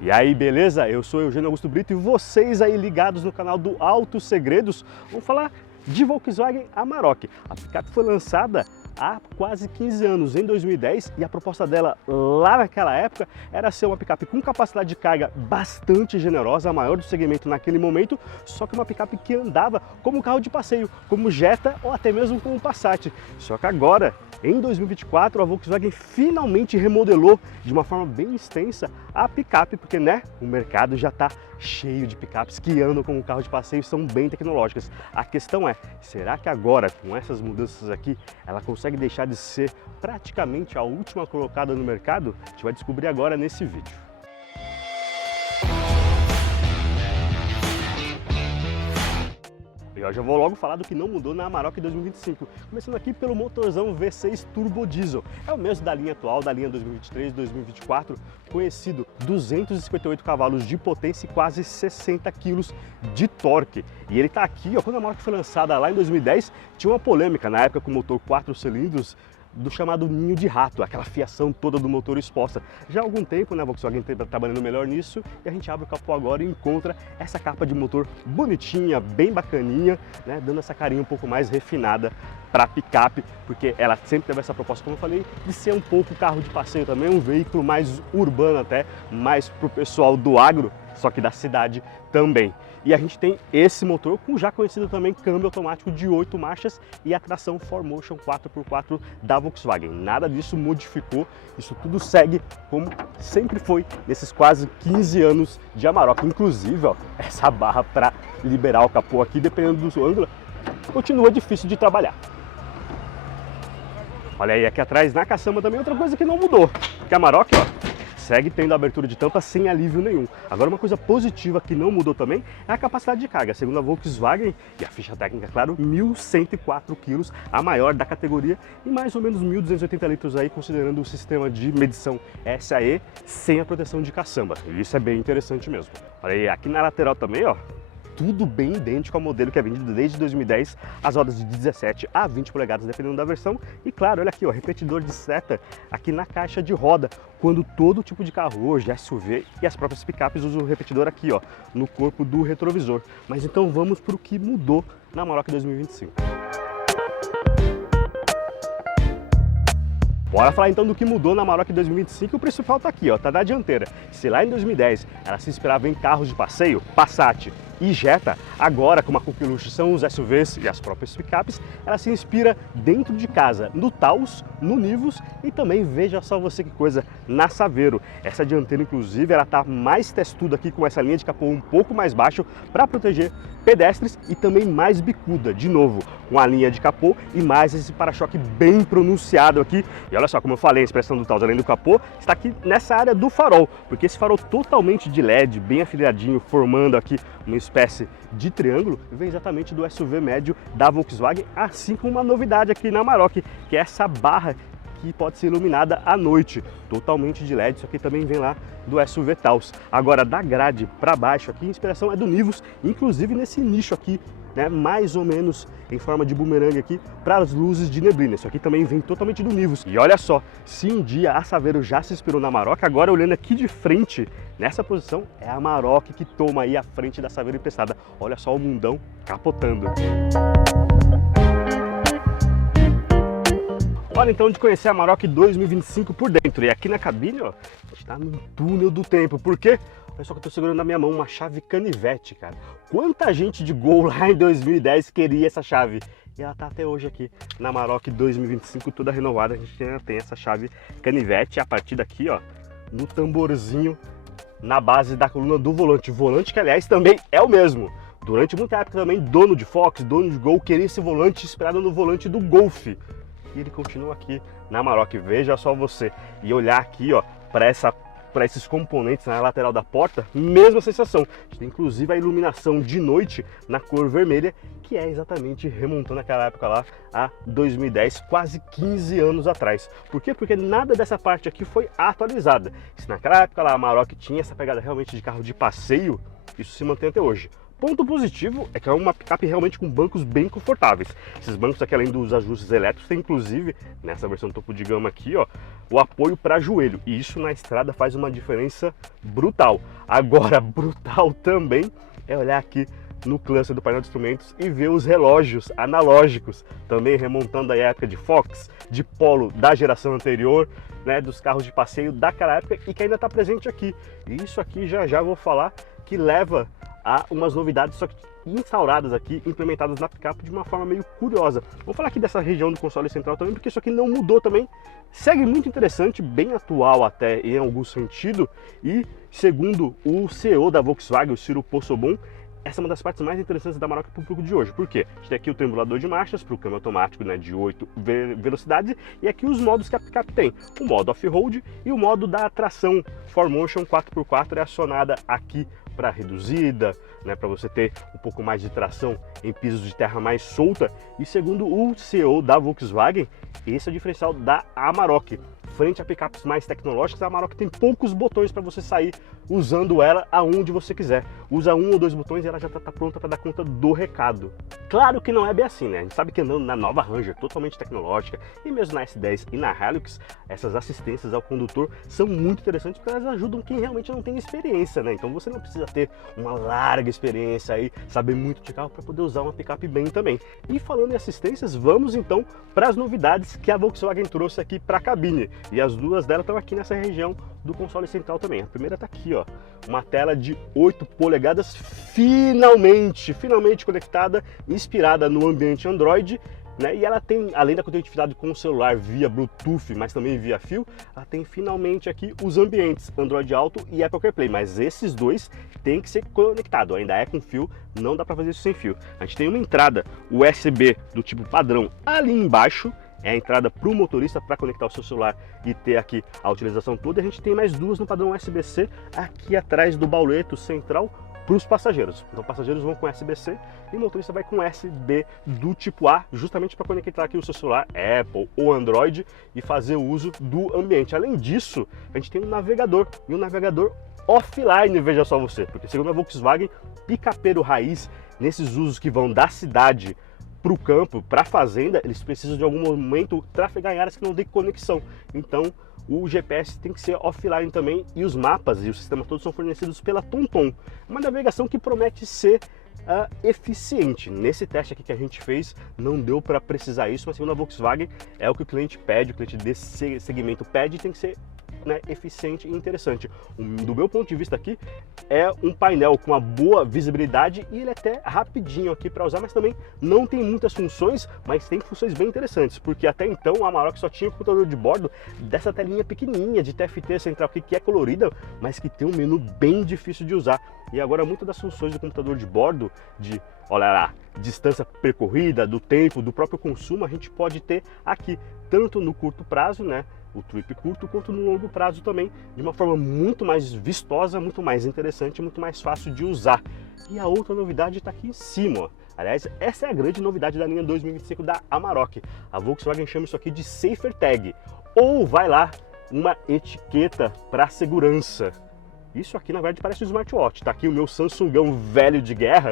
E aí, beleza? Eu sou Eugênio Augusto Brito e vocês aí ligados no canal do Autos Segredos, vamos falar de Volkswagen Amarok. A picape foi lançada há quase 15 anos, em 2010, e a proposta dela lá naquela época era ser uma picape com capacidade de carga bastante generosa, a maior do segmento naquele momento, só que uma picape que andava como carro de passeio, como Jetta ou até mesmo como Passat. Só que agora, em 2024, a Volkswagen finalmente remodelou de uma forma bem extensa a picape, porque o mercado já está cheio de picapes que andam como carro de passeio e são bem tecnológicas. A questão é, será que agora, com essas mudanças aqui, ela consegue deixar de ser praticamente a última colocada no mercado? A gente vai descobrir agora nesse vídeo. Eu já vou logo falar do que não mudou na Amarok 2025, começando aqui pelo motorzão V6 Turbo Diesel. É o mesmo da linha atual, da linha 2023-2024, conhecido 258 cavalos de potência e quase 60 kg de torque. E ele está aqui, quando a Amarok foi lançada lá em 2010, tinha uma polêmica na época com o motor 4 cilindros, do chamado ninho de rato, aquela fiação toda do motor exposta. Já há algum tempo, a Volkswagen está trabalhando melhor nisso e a gente abre o capô agora e encontra essa capa de motor bonitinha, bem bacaninha, dando essa carinha um pouco mais refinada para a picape, porque ela sempre teve essa proposta, como eu falei, de ser um pouco carro de passeio também, um veículo mais urbano até, mais para o pessoal do agro, só que da cidade também. E a gente tem esse motor com já conhecido também câmbio automático de 8 marchas e a tração 4Motion 4x4 da Volkswagen. Nada disso modificou, isso tudo segue como sempre foi nesses quase 15 anos de Amarok. Inclusive, essa barra para liberar o capô aqui, dependendo do ângulo, continua difícil de trabalhar. Olha aí, aqui atrás na caçamba também outra coisa que não mudou, que a Amarok, segue tendo a abertura de tampa sem alívio nenhum. Agora, uma coisa positiva que não mudou também é a capacidade de carga. Segundo a Volkswagen, e a ficha técnica, claro, 1.104 kg, a maior da categoria, e mais ou menos 1.280 litros aí, considerando o sistema de medição SAE sem a proteção de caçamba. E isso é bem interessante mesmo. Olha aí, aqui na lateral também, tudo bem idêntico ao modelo que é vendido desde 2010, as rodas de 17 a 20 polegadas, dependendo da versão. E claro, olha aqui, repetidor de seta aqui na caixa de roda, quando todo tipo de carro hoje, SUV e as próprias picapes usam o repetidor aqui, no corpo do retrovisor. Mas então vamos para o que mudou na Amarok 2025. Bora falar então do que mudou na Amarok 2025, o principal está aqui, tá na dianteira. Se lá em 2010 ela se inspirava em carros de passeio, Passat e Jetta, agora com uma coqueluche são os SUVs e as próprias picapes, ela se inspira dentro de casa, no Taos, no Nivus e também, veja só você que coisa, na Saveiro. Essa dianteira inclusive ela está mais testuda aqui com essa linha de capô um pouco mais baixo para proteger pedestres e também mais bicuda, de novo, com a linha de capô e mais esse para-choque bem pronunciado aqui. E olha só, como eu falei, a expressão do Taos além do capô está aqui nessa área do farol, porque esse farol totalmente de LED, bem afilhadinho, formando aqui uma espécie de triângulo, vem exatamente do SUV médio da Volkswagen, assim como uma novidade aqui na Amarok, que é essa barra que pode ser iluminada à noite, totalmente de LED. Isso aqui também vem lá do SUV Taos. Agora, da grade para baixo aqui, a inspiração é do Nivus, inclusive nesse nicho aqui, mais ou menos em forma de bumerangue aqui para as luzes de neblina. Isso aqui também vem totalmente do Nivus. E olha só, se um dia a Saveiro já se inspirou na Amarok, agora olhando aqui de frente, nessa posição, é a Amarok que toma aí a frente da Saveiro emprestada. Olha só o mundão capotando. Hora então de conhecer a Amarok 2025 por dentro. E aqui na cabine, a gente tá num túnel do tempo. Por quê? Olha só que eu tô segurando na minha mão uma chave canivete, cara. Quanta gente de Gol lá em 2010 queria essa chave? E ela tá até hoje aqui na Amarok 2025, toda renovada. A gente ainda tem essa chave canivete. E a partir daqui, no tamborzinho, na base da coluna do volante. O volante que, aliás, também é o mesmo. Durante muita época também, dono de Fox, dono de Gol, queria esse volante inspirado no volante do Golf. E ele continua aqui na Amarok, veja só você. E olhar aqui, para esses componentes na lateral da porta, mesma sensação. A gente tem inclusive a iluminação de noite na cor vermelha, que é exatamente remontando aquela época lá, a 2010, quase 15 anos atrás. Por quê? Porque nada dessa parte aqui foi atualizada. Se naquela época lá a Amarok tinha essa pegada realmente de carro de passeio, isso se mantém até hoje. Ponto positivo é que é uma picape realmente com bancos bem confortáveis. Esses bancos aqui, além dos ajustes elétricos, tem inclusive, nessa versão topo de gama aqui, ó, o apoio para joelho. E isso na estrada faz uma diferença brutal. Agora, brutal também é olhar aqui no cluster do painel de instrumentos e ver os relógios analógicos, também remontando a época de Fox, de Polo da geração anterior, né, dos carros de passeio daquela época e que ainda está presente aqui. E isso aqui já vou falar que leva a umas novidades, só que instauradas aqui, implementadas na picape de uma forma meio curiosa. Vou falar aqui dessa região do console central também, porque isso aqui não mudou também. Segue muito interessante, bem atual até em algum sentido. E segundo o CEO da Volkswagen, o Ciro Possobon, essa é uma das partes mais interessantes da Amarok para o público de hoje. Por quê? A gente tem aqui o trambulador de marchas para o câmbio automático, né, de 8 velocidades, e aqui os modos que a picape tem. O modo off-road e o modo da tração 4Motion 4x4 é acionada aqui para reduzida, né, para você ter um pouco mais de tração em pisos de terra mais solta. E segundo o CEO da Volkswagen, esse é o diferencial da Amarok. Frente a picapes mais tecnológicas, a Amarok tem poucos botões para você sair usando ela aonde você quiser. Usa 1 ou 2 botões e ela já está pronta para dar conta do recado. Claro que não é bem assim, né? A gente sabe que andando na nova Ranger, totalmente tecnológica, e mesmo na S10 e na Hilux, essas assistências ao condutor são muito interessantes porque elas ajudam quem realmente não tem experiência, né? Então você não precisa ter uma larga experiência aí, saber muito de carro para poder usar uma picape bem também. E falando em assistências, vamos então para as novidades que a Volkswagen trouxe aqui para a cabine. E as duas delas estão aqui nessa região do console central também. A primeira está aqui, ó, uma tela de 8 polegadas finalmente conectada, inspirada no ambiente Android, né? E ela tem, além da conectividade com o celular via Bluetooth, mas também via fio, ela tem finalmente aqui os ambientes Android Auto e Apple CarPlay, mas esses dois tem que ser conectado, ainda é com fio, não dá para fazer isso sem fio. A gente tem uma entrada USB do tipo padrão ali embaixo, é a entrada para o motorista para conectar o seu celular e ter aqui a utilização toda. A gente tem mais duas no padrão USB-C aqui atrás do bauleto central para os passageiros. Então, passageiros vão com USB-C e o motorista vai com USB do tipo A, justamente para conectar aqui o seu celular Apple ou Android e fazer o uso do ambiente. Além disso, a gente tem um navegador e um navegador offline, veja só você, porque segundo a Volkswagen, picapeiro raiz, nesses usos que vão da cidade para o campo, para a fazenda, eles precisam de algum momento trafegar em áreas que não tem conexão. Então o GPS tem que ser offline também e os mapas e o sistema todos são fornecidos pela TomTom. Uma navegação que promete ser eficiente. Nesse teste aqui que a gente fez, não deu para precisar isso, mas segundo a Volkswagen, é o que o cliente pede, o cliente desse segmento pede e tem que ser, né, eficiente e interessante. Do meu ponto de vista aqui, é um painel com uma boa visibilidade e ele é até rapidinho aqui para usar, mas também não tem muitas funções, mas tem funções bem interessantes, porque até então a Amarok só tinha o computador de bordo dessa telinha pequenininha de TFT central aqui, que é colorida, mas que tem um menu bem difícil de usar. E agora muitas das funções do computador de bordo, de, olha lá, distância percorrida, do tempo, do próprio consumo, a gente pode ter aqui, tanto no curto prazo, né, o trip curto, quanto no longo prazo também, de uma forma muito mais vistosa, muito mais interessante, muito mais fácil de usar. E a outra novidade está aqui em cima, ó. Aliás, essa é a grande novidade da linha 2025 da Amarok. A Volkswagen chama isso aqui de Safer Tag, ou vai lá, uma etiqueta para segurança. Isso aqui na verdade parece um smartwatch. Tá aqui o meu Samsungão velho de guerra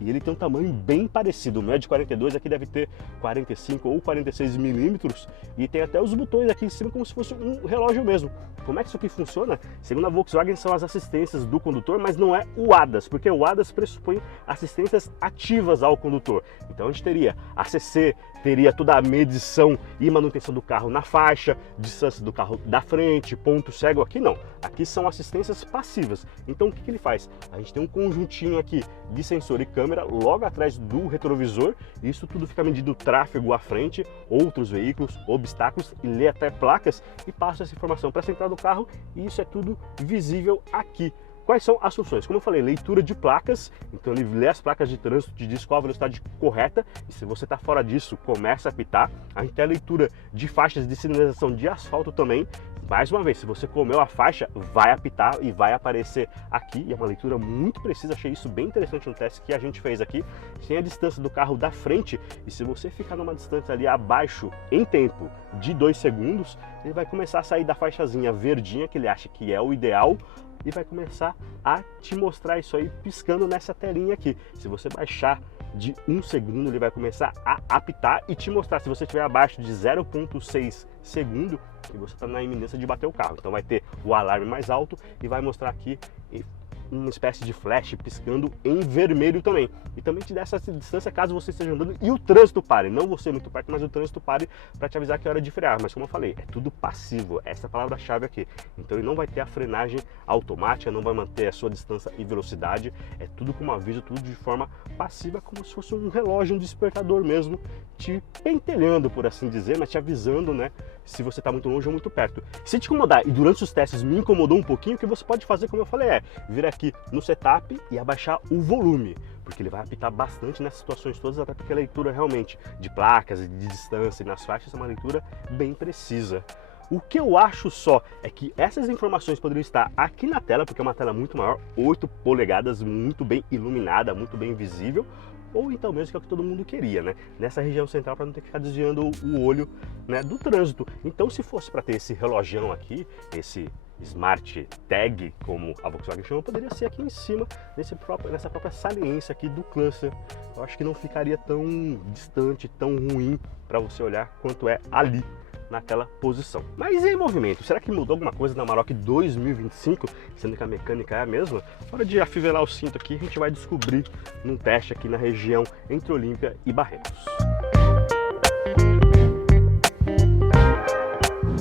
e ele tem um tamanho bem parecido. O meu é de 42, aqui deve ter 45 ou 46 milímetros e tem até os botões aqui em cima como se fosse um relógio mesmo. Como é que isso aqui funciona? Segundo a Volkswagen são as assistências do condutor, mas não é o ADAS, porque o ADAS pressupõe assistências ativas ao condutor. Então a gente teria ACC, teria toda a medição e manutenção do carro na faixa, distância do carro da frente, ponto cego. Aqui não, aqui são assistências passivas. Então o que ele faz? A gente tem um conjuntinho aqui de sensor e câmera logo atrás do retrovisor, e isso tudo fica medindo o tráfego à frente, outros veículos, obstáculos, e lê até placas e passa essa informação para a central do carro, e isso é tudo visível aqui. Quais são as funções? Como eu falei, leitura de placas, então ele lê as placas de trânsito, te diz qual a velocidade correta, e se você está fora disso, começa a apitar. A gente tem a leitura de faixas de sinalização de asfalto também. Mais uma vez, se você comeu a faixa, vai apitar e vai aparecer aqui, e é uma leitura muito precisa, achei isso bem interessante no teste que a gente fez aqui. Tem a distância do carro da frente, e se você ficar numa distância ali abaixo em tempo de 2 segundos, ele vai começar a sair da faixazinha verdinha, que ele acha que é o ideal, e vai começar a te mostrar isso aí piscando nessa telinha aqui. Se você baixar de 1 segundo, ele vai começar a apitar e te mostrar. Se você estiver abaixo de 0,6 segundo, que você está na iminência de bater o carro. Então vai ter o alarme mais alto e vai mostrar aqui uma espécie de flash piscando em vermelho também. E também te dá essa distância caso você esteja andando e o trânsito pare. Não você muito perto, mas o trânsito pare para te avisar que é hora de frear. Mas como eu falei, é tudo passivo. Essa é a palavra-chave aqui. Então ele não vai ter a frenagem automática, não vai manter a sua distância e velocidade. É tudo com um aviso, tudo de forma passiva, como se fosse um relógio, um despertador mesmo, te pentelhando, por assim dizer, mas te avisando, né, se você está muito longe ou muito perto. Se te incomodar, e durante os testes me incomodou um pouquinho, o que você pode fazer, como eu falei, é vir aqui no setup e abaixar o volume, porque ele vai apitar bastante nessas situações todas, até porque a leitura realmente de placas e de distância e nas faixas é uma leitura bem precisa. O que eu acho só é que essas informações poderiam estar aqui na tela, porque é uma tela muito maior, 8 polegadas, muito bem iluminada, muito bem visível, ou então mesmo que é o que todo mundo queria, né? Nessa região central, para não ter que ficar desviando o olho, né, do trânsito. Então, se fosse para ter esse relojão aqui, esse Smart Tag, como a Volkswagen chama, poderia ser aqui em cima, nessa própria saliência aqui do cluster. Eu acho que não ficaria tão distante, tão ruim para você olhar quanto é ali, naquela posição. Mas e em movimento? Será que mudou alguma coisa na Amarok 2025, sendo que a mecânica é a mesma? Hora de afivelar o cinto aqui, a gente vai descobrir num teste aqui na região entre Olímpia e Barretos.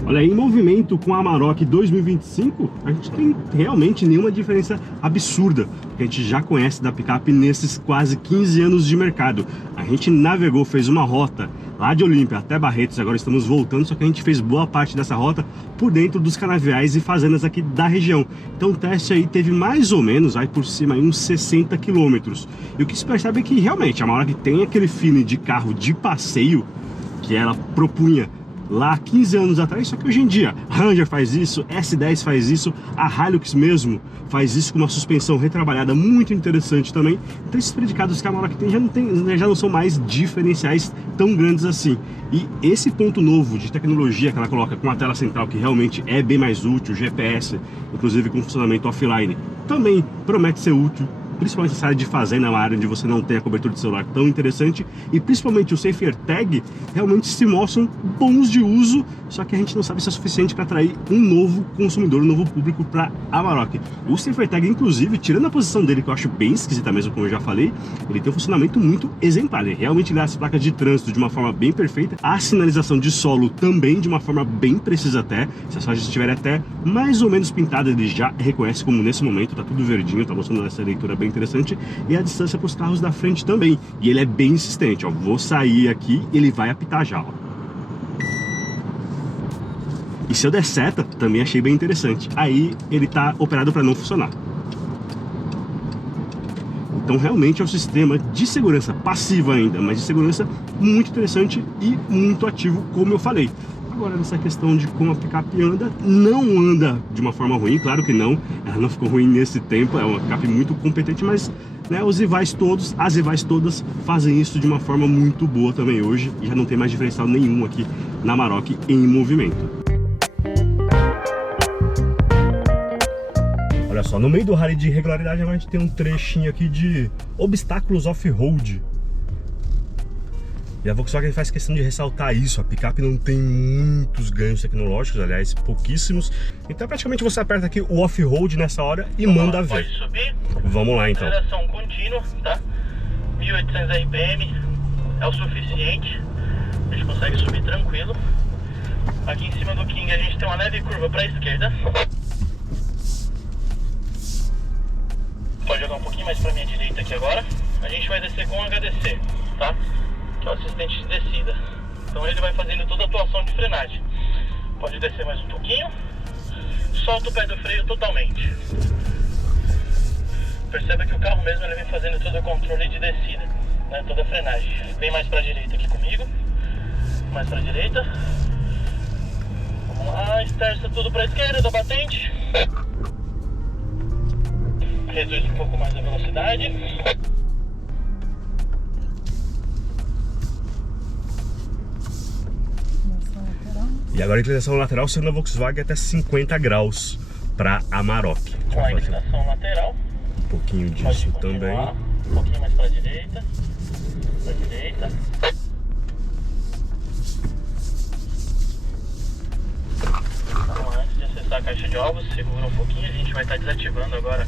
Olha, em movimento com a Amarok 2025, a gente tem realmente nenhuma diferença absurda que a gente já conhece da picape nesses quase 15 anos de mercado. A gente navegou, fez uma rota lá de Olímpia até Barretos, agora estamos voltando, só que a gente fez boa parte dessa rota por dentro dos canaviais e fazendas aqui da região. Então o teste aí teve mais ou menos, aí por cima, aí uns 60 quilômetros. E o que se percebe é que realmente a Amarok tem aquele feeling de carro de passeio que ela propunha lá 15 anos atrás, só que hoje em dia Ranger faz isso, S10 faz isso, a Hilux mesmo faz isso com uma suspensão retrabalhada muito interessante também. Então esses predicados que a Amarok tem já não são mais diferenciais tão grandes assim. E esse ponto novo de tecnologia que ela coloca com a tela central, que realmente é bem mais útil, GPS, inclusive com funcionamento offline, também promete ser útil, principalmente nessa área de fazenda, uma área onde você não tem a cobertura de celular tão interessante, e principalmente o Safe AirTag realmente se mostram bons de uso, só que a gente não sabe se é suficiente para atrair um novo consumidor, um novo público para a Amarok. O Safe AirTag, inclusive, tirando a posição dele, que eu acho bem esquisita mesmo, como eu já falei, ele tem um funcionamento muito exemplar, ele realmente lê as placas de trânsito de uma forma bem perfeita, a sinalização de solo também de uma forma bem precisa até, se as faixas estiverem até mais ou menos pintadas, ele já reconhece, como nesse momento tá tudo verdinho, tá mostrando essa leitura bem interessante, e a distância para os carros da frente também, e ele é bem insistente, ó, vou sair aqui, ele vai apitar já, ó. E se eu der seta, também achei bem interessante, aí ele tá operado para não funcionar. Então realmente é um sistema de segurança passiva ainda, mas de segurança muito interessante e muito ativo, como eu falei. Agora, nessa questão de como a picape anda, não anda de uma forma ruim, claro que não, ela não ficou ruim nesse tempo, é uma picape muito competente, mas né, os rivais todos, as rivais todas fazem isso de uma forma muito boa também hoje, e já não tem mais diferencial nenhum aqui na Amarok em movimento. Olha só, no meio do rally de regularidade agora a gente tem um trechinho aqui de obstáculos off-road. E a Volkswagen faz questão de ressaltar isso, a picape não tem muitos ganhos tecnológicos, aliás, pouquíssimos. Então praticamente você aperta aqui o off-road nessa hora e manda ver. Pode subir. Vamos lá então. Aceleração contínua, tá? 1800 RPM é o suficiente. A gente consegue subir tranquilo. Aqui em cima do King a gente tem uma leve curva para a esquerda. Pode jogar um pouquinho mais para minha direita aqui agora. A gente vai descer com o HDC, tá? Que é o assistente de descida. Então ele vai fazendo toda a atuação de frenagem. Pode descer mais um pouquinho. Solta o pé do freio totalmente. Perceba que o carro mesmo ele vem fazendo todo o controle de descida, né? Toda a frenagem. Vem mais para a direita aqui comigo. Mais para a direita. Vamos lá, esterça tudo para a esquerda da batente. Reduz um pouco mais a velocidade. E agora a inclinação lateral sendo a Volkswagen até 50 graus para a Amarok. com a inclinação lateral. Um pouquinho disso também. Um pouquinho mais para a direita. Para a direita. Então, antes de acessar a caixa de ovos, segura um pouquinho. A gente vai estar desativando agora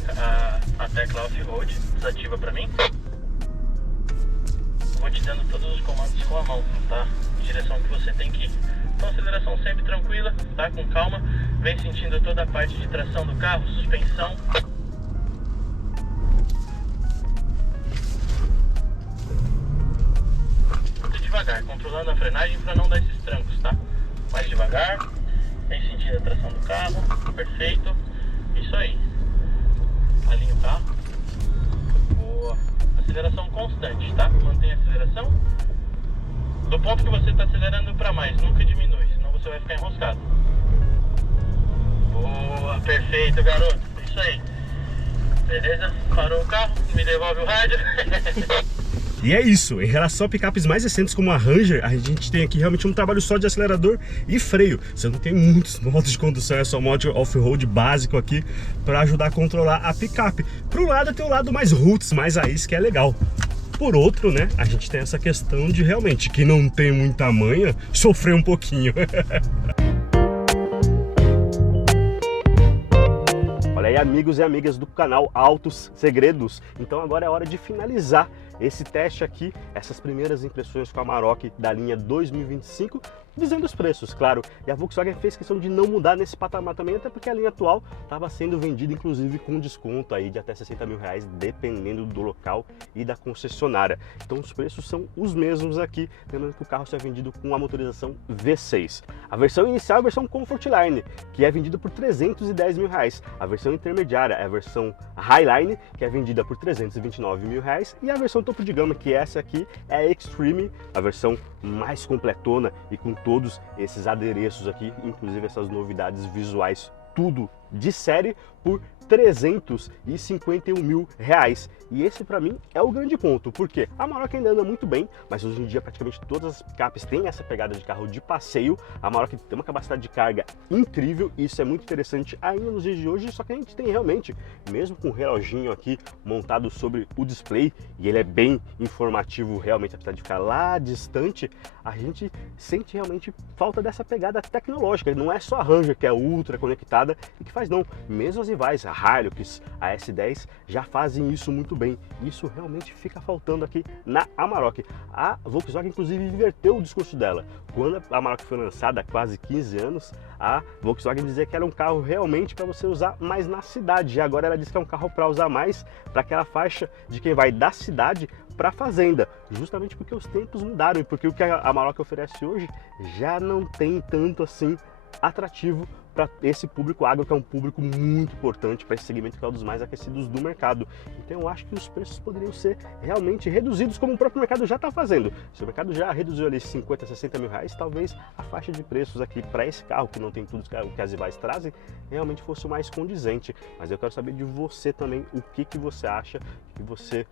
a tecla off-road. Desativa para mim. Vou te dando todos os comandos com a mão, tá? Direção que você tem que ir. Então, aceleração sempre tranquila, tá? Com calma. Vem sentindo toda a parte de tração do carro, suspensão. Muito devagar, controlando a frenagem para não dar esses trancos, tá? Mais devagar. Vem sentindo a tração do carro. Perfeito. Isso aí. Alinha o carro. Boa. Aceleração constante, tá? Mantém a aceleração. Do ponto que você está acelerando para mais, nunca diminui, senão você vai ficar enroscado. Boa, perfeito, garoto. Isso aí. Beleza? Parou o carro, me devolve o rádio. E é isso, em relação a picapes mais recentes como a Ranger, a gente tem aqui realmente um trabalho só de acelerador e freio. Você não tem muitos modos de condução, é só modo off-road básico aqui para ajudar a controlar a picape. Para um lado tem o lado mais roots, mais raiz, que é legal. Por outro, né, a gente tem essa questão de realmente, quem não tem muita manha, sofrer um pouquinho. Olha aí, amigos e amigas do canal Autos Segredos. Então agora é hora de finalizar esse teste aqui, essas primeiras impressões com a Amarok da linha 2025, dizendo os preços, claro. E a Volkswagen fez questão de não mudar nesse patamar também, até porque a linha atual estava sendo vendida inclusive com desconto aí de até 60 mil reais, dependendo do local e da concessionária. Então os preços são os mesmos aqui, lembrando que o carro é vendido com a motorização V6. A versão inicial é a versão Comfortline, que é vendida por 310 mil reais. A versão intermediária é a versão Highline, que é vendida por 329 mil reais. E a versão topo de gama, que essa aqui é a Extreme, a versão mais completona e com todos esses adereços aqui, inclusive essas novidades visuais, tudo de série, por 351 mil reais. E esse para mim é o grande ponto, porque a Amarok ainda anda muito bem, mas hoje em dia praticamente todas as picapes têm essa pegada de carro de passeio. A Amarok tem uma capacidade de carga incrível, e isso é muito interessante ainda nos dias de hoje, só que a gente tem realmente, mesmo com o reloginho aqui montado sobre o display, e ele é bem informativo realmente, apesar de ficar lá distante, a gente sente realmente falta dessa pegada tecnológica. Não é só a Ranger que é ultra conectada e que faz, não. Mesmo as rivais, a Hilux, a S10, já fazem isso muito bem. Isso realmente fica faltando aqui na Amarok. A Volkswagen, inclusive, inverteu o discurso dela. Quando a Amarok foi lançada há quase 15 anos, a Volkswagen dizia que era um carro realmente para você usar mais na cidade. E agora ela diz que é um carro para usar mais para aquela faixa de quem vai da cidade para a fazenda, justamente porque os tempos mudaram e porque o que a Amarok oferece hoje já não tem tanto assim atrativo para esse público agro, que é um público muito importante para esse segmento, que é um dos mais aquecidos do mercado. Então eu acho que os preços poderiam ser realmente reduzidos, como o próprio mercado já está fazendo. Se o mercado já reduziu ali 50, 60 mil reais, talvez a faixa de preços aqui para esse carro, que não tem tudo que as rivais trazem, realmente fosse o mais condizente. Mas eu quero saber de você também, o que você acha, o que você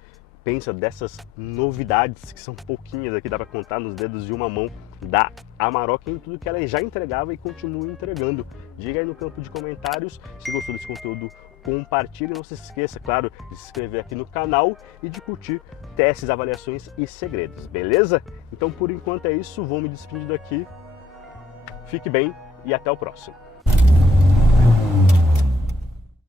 pensa dessas novidades, que são pouquinhas aqui, dá para contar nos dedos de uma mão, da Amarok, em tudo que ela já entregava e continua entregando. Diga aí no campo de comentários se gostou desse conteúdo, compartilhe, não se esqueça, claro, de se inscrever aqui no canal e de curtir testes, avaliações e segredos, beleza? Então por enquanto é isso, vou me despedindo aqui, fique bem e até o próximo.